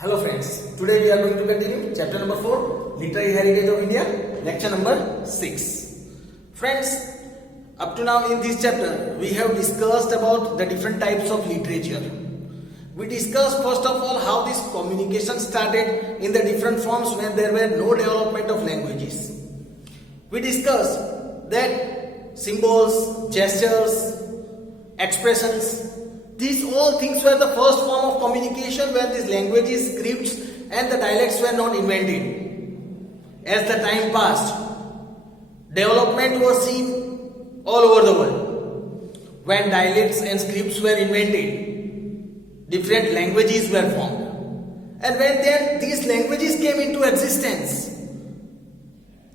Hello friends, today we are going to continue chapter number 4, Literary Heritage of India, lecture number 6. Friends, up to now in this chapter, we have discussed about the different types of literature. We discussed first of all how this communication started in the different forms when there were no development of languages. We discussed that symbols, gestures, expressions, these all things were the first form of communication when these languages, scripts and the dialects were not invented. As the time passed, development was seen all over the world. When dialects and scripts were invented, different languages were formed. And when then these languages came into existence,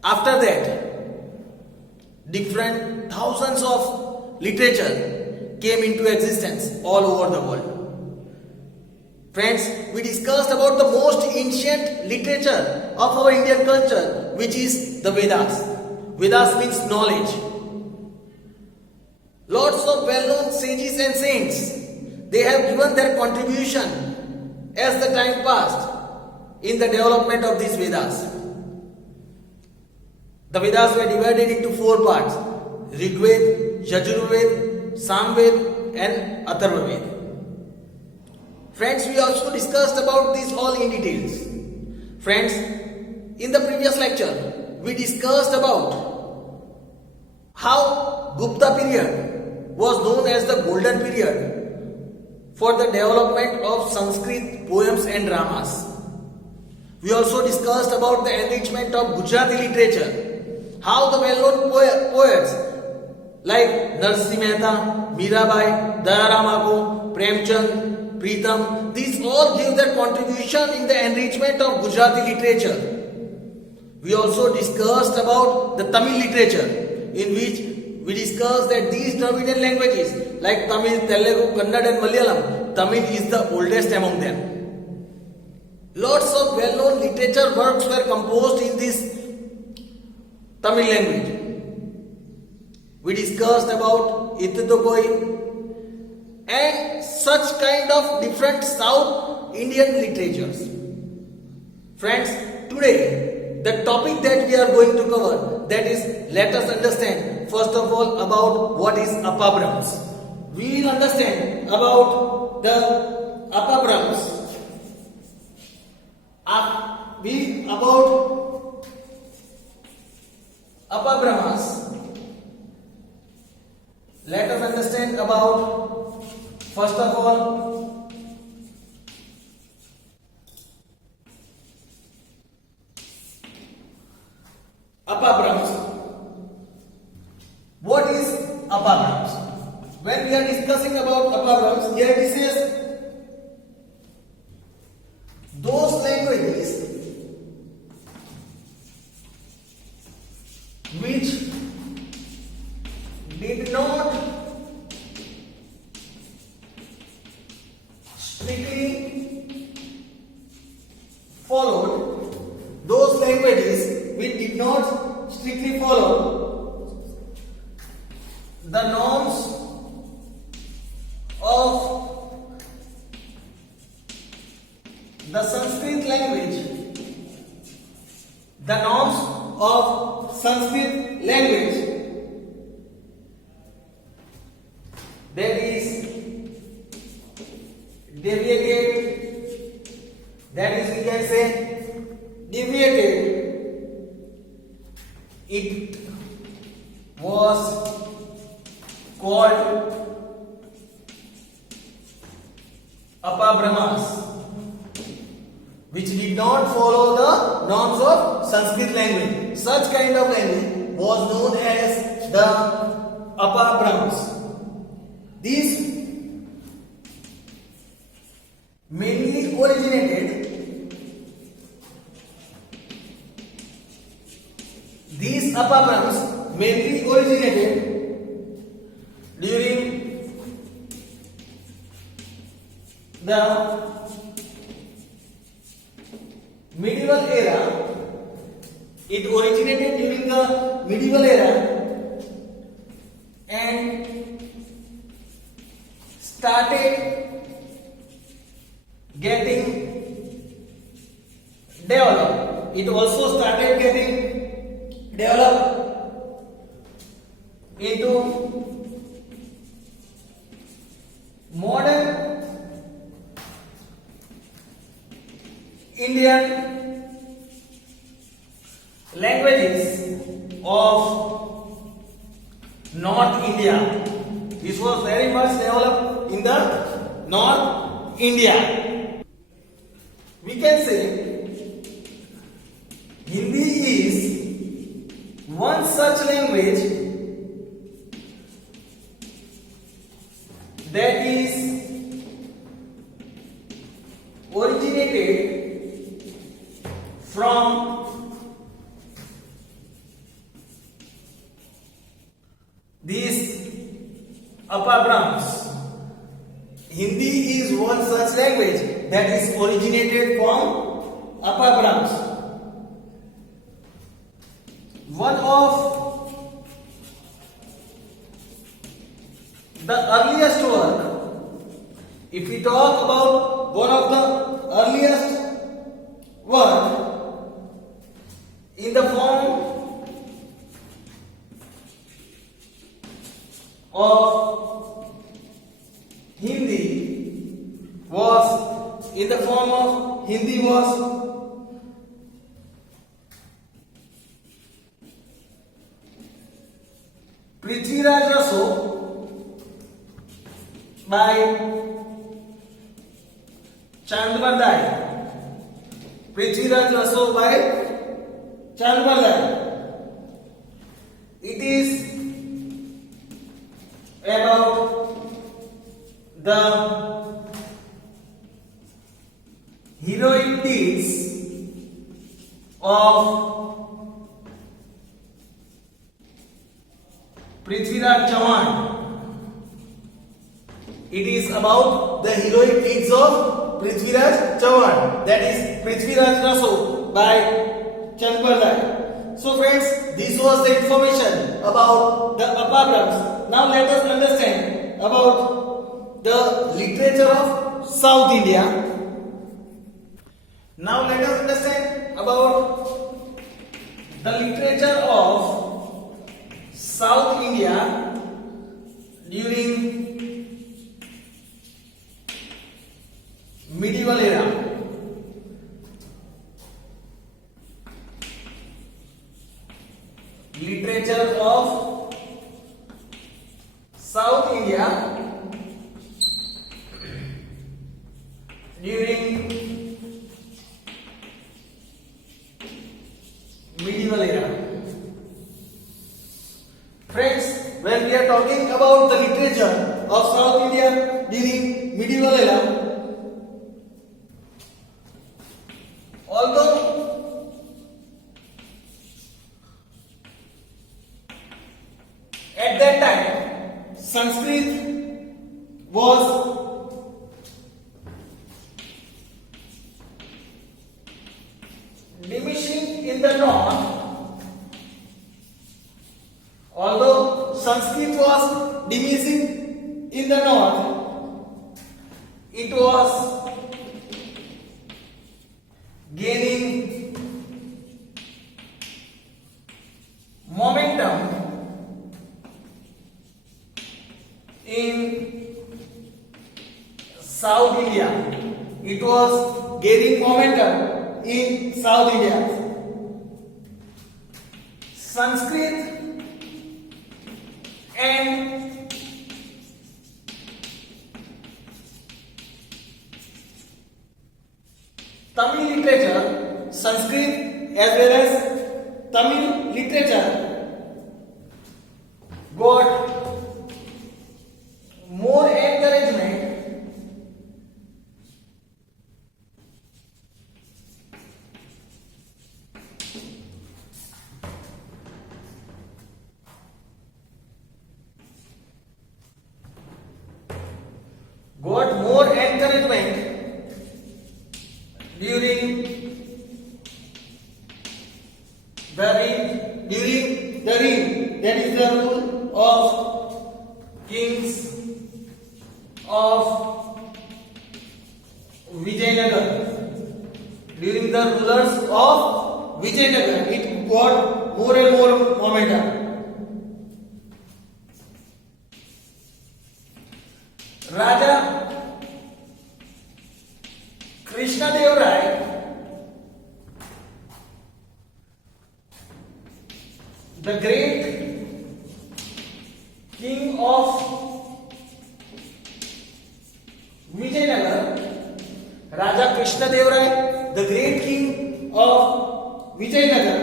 after that, different thousands of literature came into existence all over the world. Friends, we discussed about the most ancient literature of our Indian culture, which is the Vedas. Vedas means knowledge. Lots of well-known sages and saints, they have given their contribution as the time passed in the development of these Vedas. The Vedas were divided into 4 parts: Rigved, Yajurved, Samved and Atharvaved. Friends, we also discussed about this all in details. Friends, in the previous lecture, we discussed about how Gupta period was known as the golden period for the development of Sanskrit poems and dramas. We also discussed about the enrichment of Gujarati literature, how the well-known poets like Narsi Mehta, Mirabai, Dayaram Ako, Premchand, Pritam, these all give their contribution in the enrichment of Gujarati literature. We also discussed about the Tamil literature, in which we discussed that these Dravidian languages like Tamil, Telugu, Kannada and Malayalam, Tamil is the oldest among them. Lots of well-known literature works were composed in this Tamil language. We discussed about Ittutokoi and such kind of different South Indian literatures. Friends, today the topic that we are going to cover, that is, let us understand first of all about what is UpperBrahms. We will understand about the UpperBrahms. About UpperBrahms. Let us understand about, first of all, UpperBrahms. What is UpperBrahms? When we are discussing about UpperBrahms, here it says those languages which did not strictly follow, those languages which did not strictly follow the norms of the Sanskrit language, the norms of Sanskrit language, that is deviated, that is, we can say deviated, it was called UpperBrahms, which did not follow the norms of Sanskrit language. Such kind of language was known as the UpperBrahms. These mainly originated, these UpperBrahms mainly originated during the medieval era. It originated during the medieval era and started getting developed. It also started getting developed into modern Indian languages of North India. This was very much developed in the North India. We can say Hindi is one such language that is originated from these UpperBrahms. Hindi is one such language that is originated from UpperBrahms. One of the earliest work, if we talk about one of the earliest work in the form of Hindi was Prithviraj Raso by Chandbardai. Prithviraj Raso by Chandbardai. It is about the heroic deeds of Prithviraj Chauhan. It is about the heroic deeds of Prithviraj Chauhan, that is Prithviraj Raso by Chandbardai. So friends, this was the information about the UpperBrahms. Now let us understand about the literature of South India. Now let us understand about the literature of South India during medieval era. Literature of South India during medieval era. Friends, when we are talking about the literature of South India during medieval era, although at that time Sanskrit was diminishing in the north, although Sanskrit was diminishing in the north, it was gaining momentum in South India. It was gaining momentum in South India. Sanskrit and Tamil literature, Sanskrit as well as Tamil literature got more encouragement during the reign, that is the rule of kings of Vijayanagar. during the rulers of Vijayanagar. It got more and more momentum. Raja Krishna Dev Rai, the great king of Vijayanagar, Raja Krishna Dev Rai, the great king of Vijayanagar,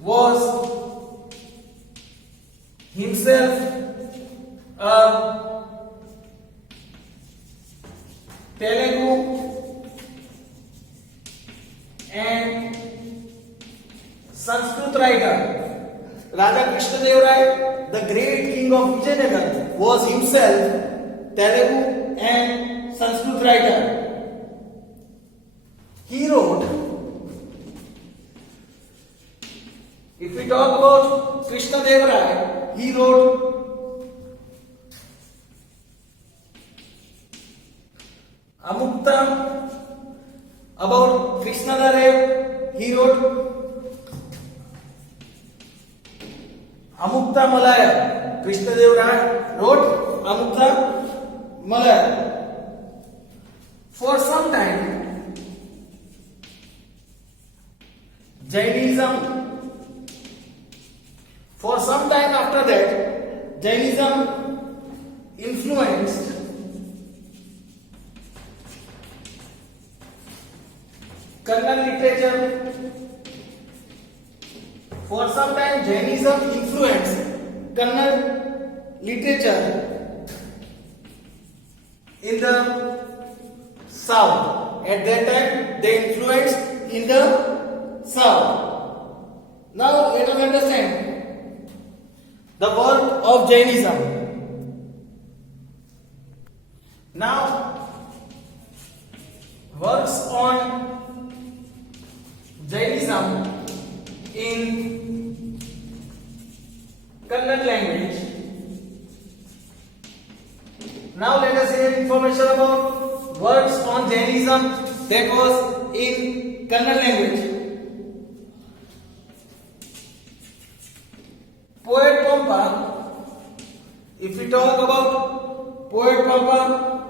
was himself a Telugu and Sanskrit writer. Raja Krishna Dev Rai, the great king of Vijayanagar, was himself Telugu and Sanskrit writer. He wrote, if we talk about Krishna Dev Rai, he wrote Amukta. About Krishna Dev, he wrote Amukta Malaya. Krishna Dev Rai wrote Amukta Malaya. For some time, Jainism. For some time after that, Jainism influenced Kannada literature. For some time, Jainism influenced Kannada literature in the south. At that time, they influenced in the south. Now, let us understand the work of Jainism. Now, works on Jainism in Kannada language. Now let us hear information about works on Jainism that was in Kannada language. Poet Pampa. If we talk about Poet Pampa,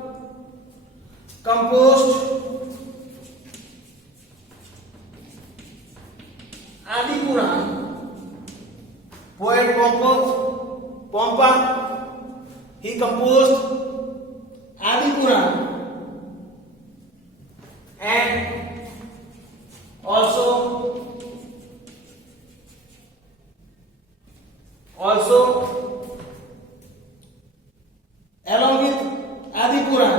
composed Adi Puran. Poet Pampa, he composed Adi Puran and also along with Adi Puran,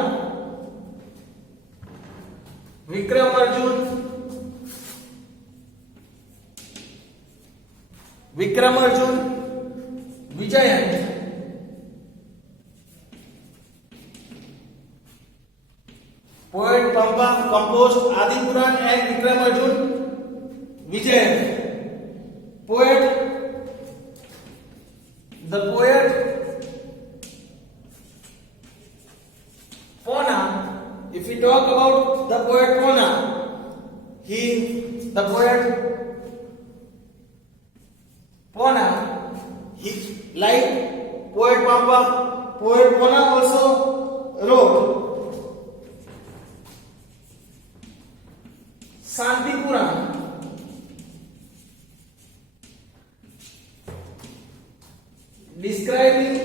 Vikram Arjun, Vijayan, Poet Pampa composed Adi Puran and Vikram Arjun Vijayan. The poet Pona. If we talk about the poet Pona, the poet Pona, like Poet Pampa, Poet Pona also wrote Shanti Puran, describing,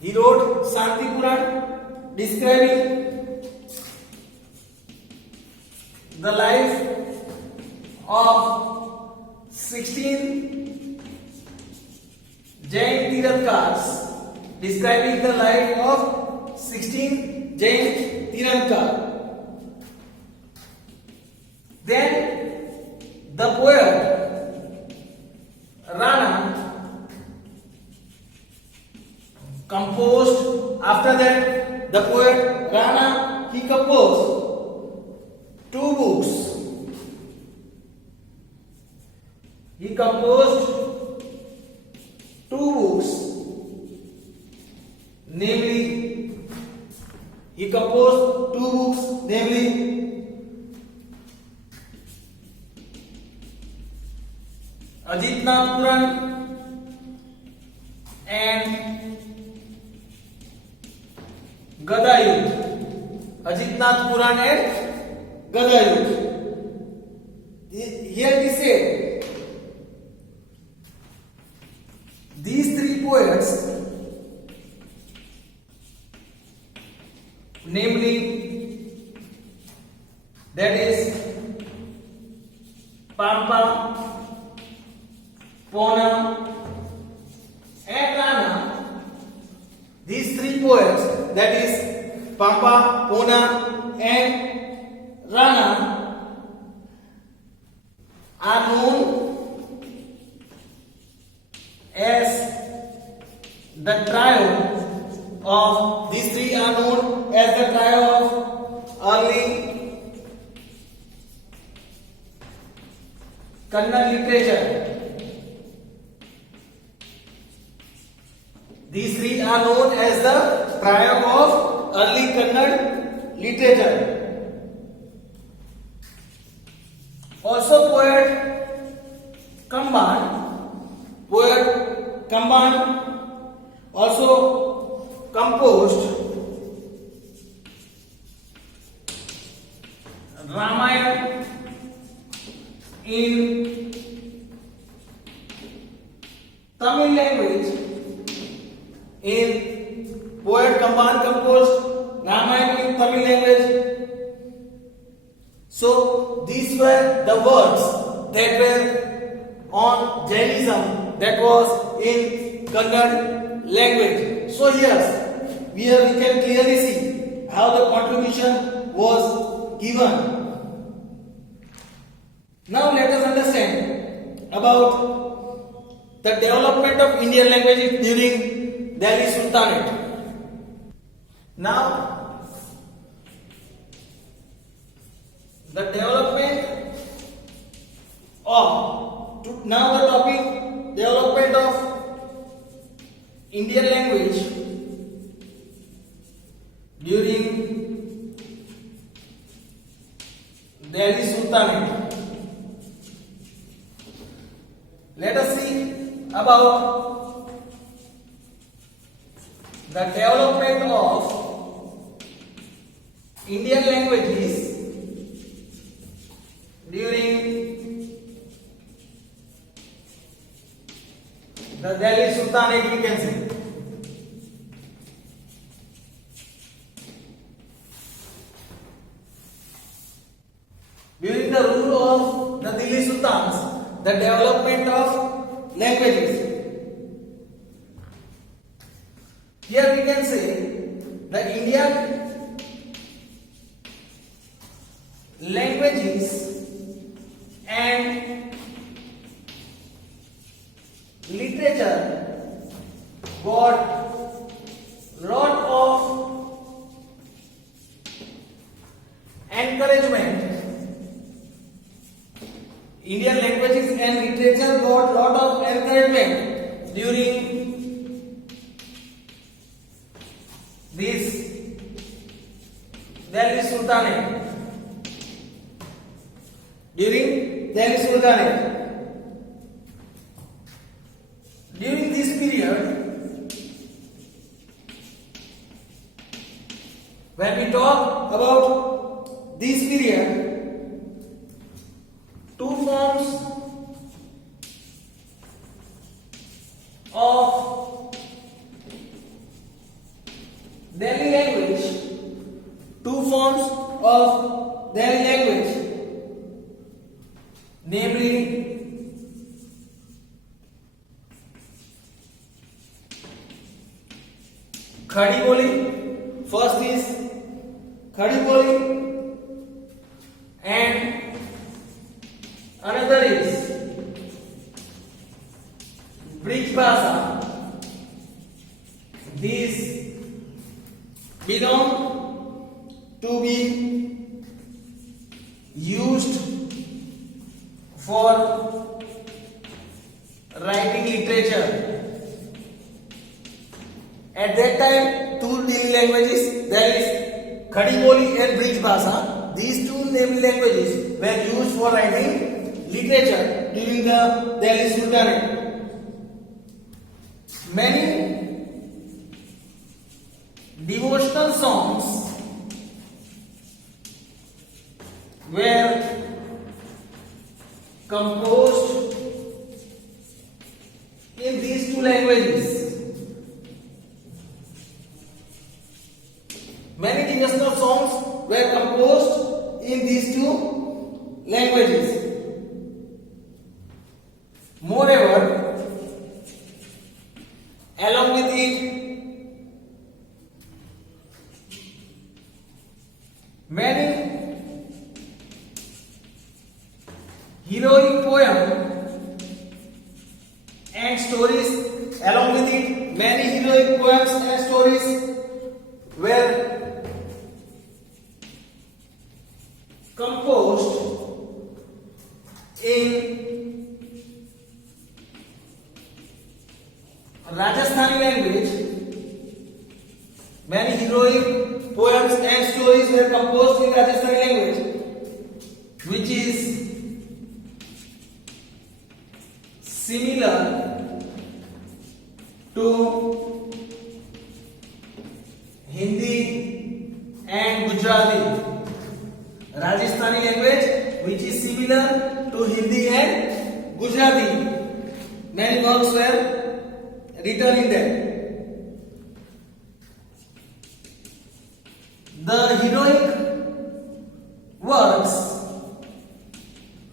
he wrote Shanti Puran describing the life of 16 Jain Tirathakars, describing the life of 16 Jain Tirathakars. Then the poet Rana composed, after that the poet Rana, he composed 2 books. He composed 2 books, namely he composed two books, namely Ajitnath Puran and Gadayuddh. Ajitnath Puran and Gadayuddh. Here we say these three poets, namely that is Pampa, Pona and Rana. These three poets, that is Pampa, Pona and Rana, are known as the trio of these three are known as the trio of early Kannada literature. These three are known as the trio of early Kannada literature. Also poet Kamban also composed Ramayana in Tamil language. Poet Kamban composed Ramayana in Tamil language. So these were the words that were on Jainism, that was in Kannada language. So here we can clearly see how the contribution was given. Now let us understand about the development of Indian languages during Delhi Sultanate. Now the development of development of Indian language during Delhi Sultanate. Let us see about the development of Indian languages during the Delhi Sultanate, we can say. During the rule of the Delhi Sultans, the development of languages. Here we can say the Indian languages and literature got lot of encouragement. Indian languages and literature got lot of encouragement during this Delhi Sultanate. During Delhi Sultanate. During this period, when we talk about this period, two forms of Delhi language, namely Khadi Boli. First is Khadi Boli and another is Brij Bhasha. These belong to be used for writing literature. At that time, two Delhi languages, there is Khadi Boli and Brij Bhasha. These two languages were used for writing literature during the Delhi Sultanate. Many devotional songs were composed in these two languages. Many devotional songs were composed in these two languages. Moreover, along with it, many heroic poems and stories, along with it, many heroic poems and stories were composed in Rajasthani language. Many heroic poems and stories were composed in Rajasthani language, which is similar to Hindi and Gujarati. Rajasthani language, which is similar to Hindi and Gujarati. Many works were written in them. The heroic works,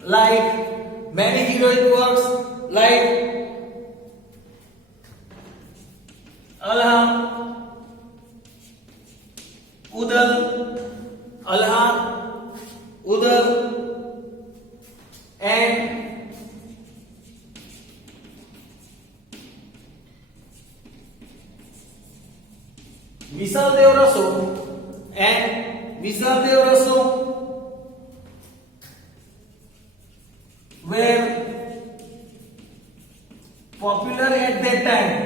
like many heroic works, like Alha, Udal, Alha, Udal, and Visal Devraso were popular at that time.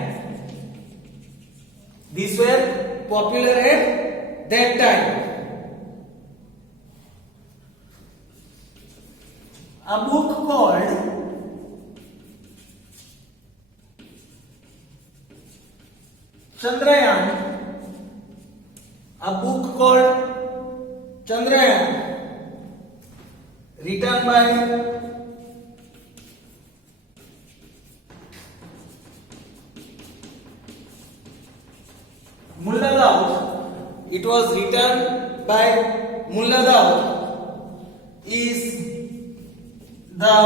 These were popular at that time. A book called Chandrayaan, written by Mullah Daud. It was written by Mullah Daud. Is the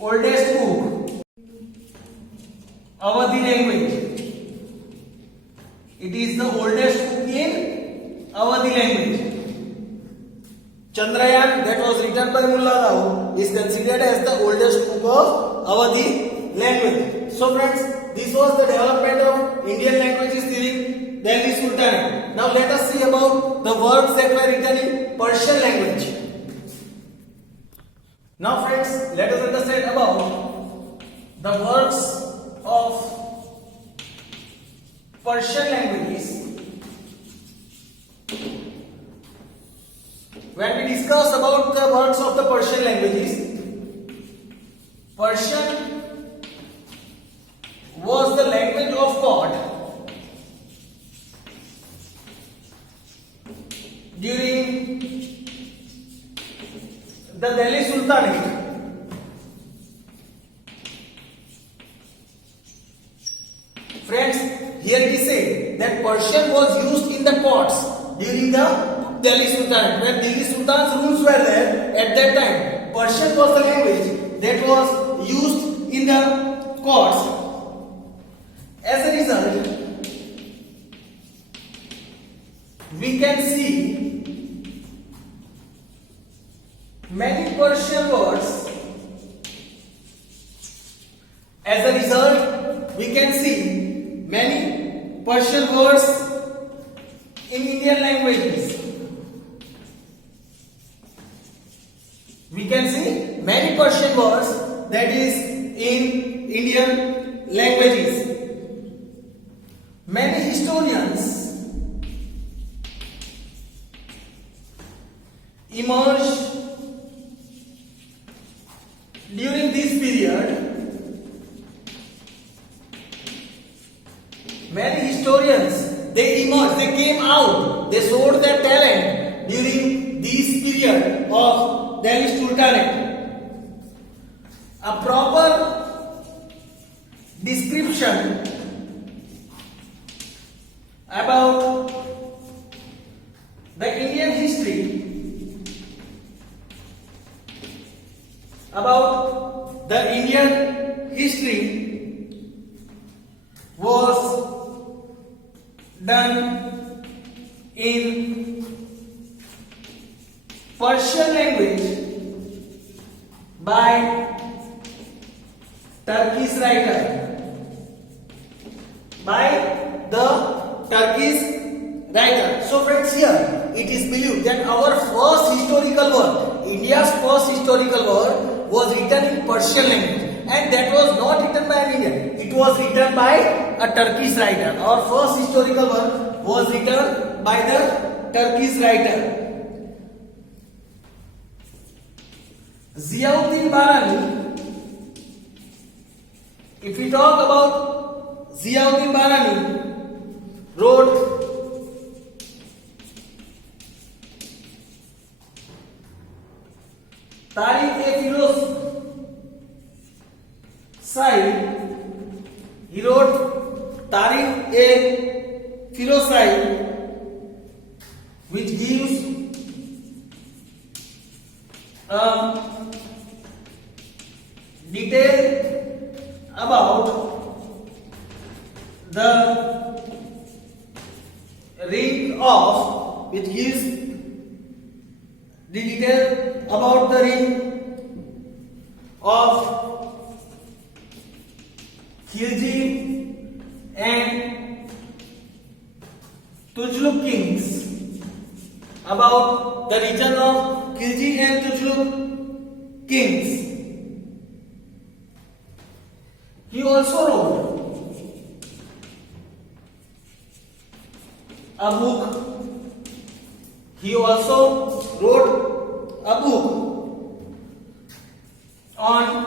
oldest book, Awadhi language. It is the oldest book in Awadhi language. Chandrayaan, that was written by Mullah Daud, is considered as the oldest book of Awadhi language. So friends, this was the development of Indian languages during Delhi Sultanate. Now let us see about the words that were written in Persian language. Now friends, let us understand about the words of Persian languages. When we discuss about the words of the Persian languages, Persian was the language of God during the Delhi Sultanate. Friends, here we say that Persian was used in the courts during the Delhi Sultanate. When Delhi Sultan's rules were there at that time, Persian was the language that was used in the courts. As a result, we can see many Persian words. As a result, we can see many Persian words in Indian languages. We can see many Persian words that is in Indian languages. Many historians During this period, many historians, they emerged, they came out, they showed their talent during this period of Delhi Sultanate. A proper description about the Indian history, was done in Persian language by Turkish writer. So friends, here it is believed that our first historical work, India's first historical work, was written in Persian language, and that was not written by an Indian. It was written by a Turkish writer. Our first historical work was written by the Turkish writer. Ziauddin Barani. If we talk about Ziauddin Barani, wrote he wrote Tarikh-e-Firozshahi, which gives detail about the reign of, which gives the detail about the reign of Khilji and Tughlaq kings, about the region of Khilji and Tughlaq kings. He also wrote a book. He also wrote a book on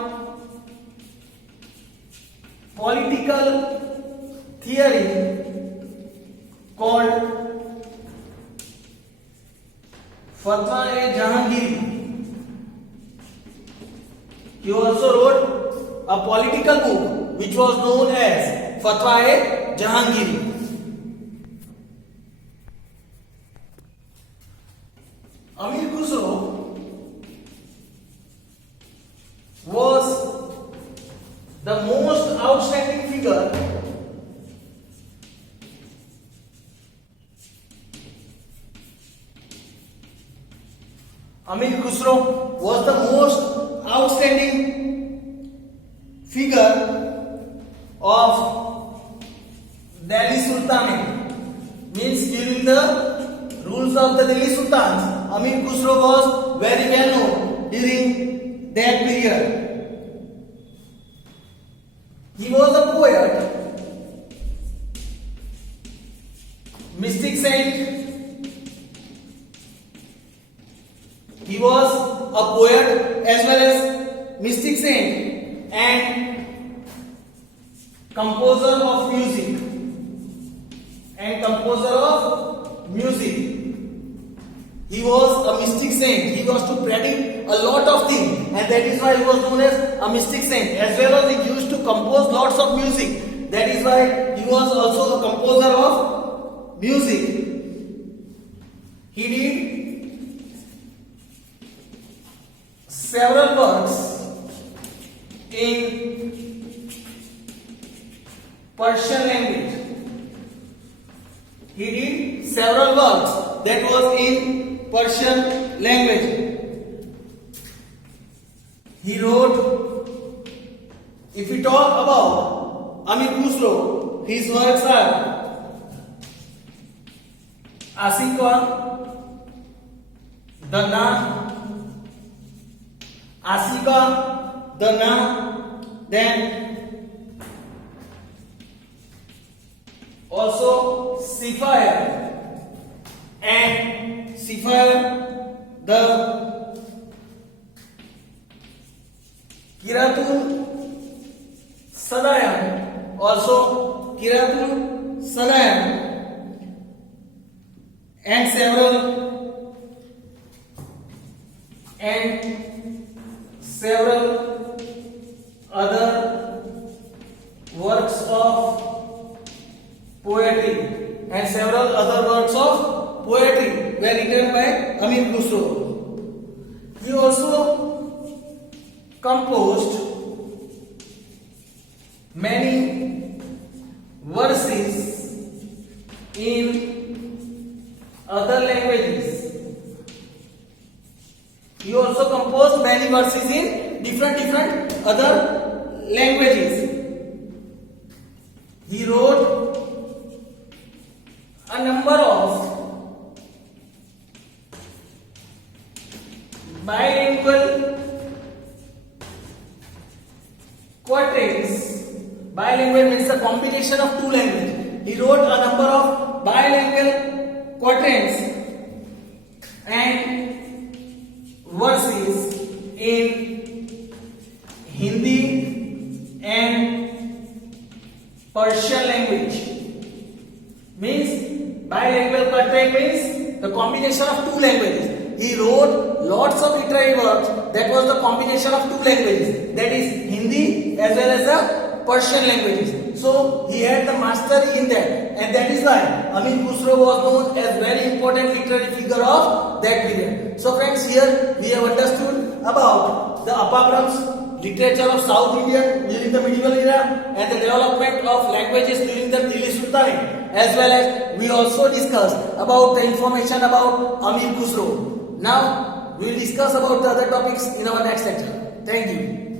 political theory called Fatwa-e-Jahangiri. He also wrote a political book which was known as Fatwa-e-Jahangiri. Amir Khusro was the most outstanding figure Amir Khusro was the most outstanding figure of Delhi Sultanate. Means during the rules of the Delhi Sultans, Amir Khusro was very well known during that period. He was a poet, mystic saint. He was a poet as well as mystic saint and composer of music. He was a mystic saint. He was to predict a lot of things, and that is why he was known as a mystic saint. As well as he used to compose lots of music. That is why he was also a composer of music. He did several works in Persian language. He did several works that was in Persian language. He wrote, if we talk about Amir Khusro, his works are Asika, Dana, then also Sifaya, and Sifaya, the Qiratul Sadayam, also Qiratul Sadayam, and several other works of poetry were written by Amin Khusro. He also composed many verses in other languages. He also composed many verses in different other languages. He wrote a number of bilingual quatrains. Bilingual means a combination of two languages. He wrote a number of bilingual quatrains and verses in Hindi and Persian language. Means bilingual quatrain means the combination of two languages. He wrote lots of literary works that was the combination of two languages, that is Hindi as well as the Persian languages. So he had the mastery in that, and that is why Amin Khusro was known as very important literary figure of that period. So friends, here we have understood about the UpperBrahms literature of South India during the medieval era and the development of languages during the Delhi Sultanate, as well as we also discussed about the information about Amin Khusro. Now we will discuss about the other topics in our next lecture. Thank you.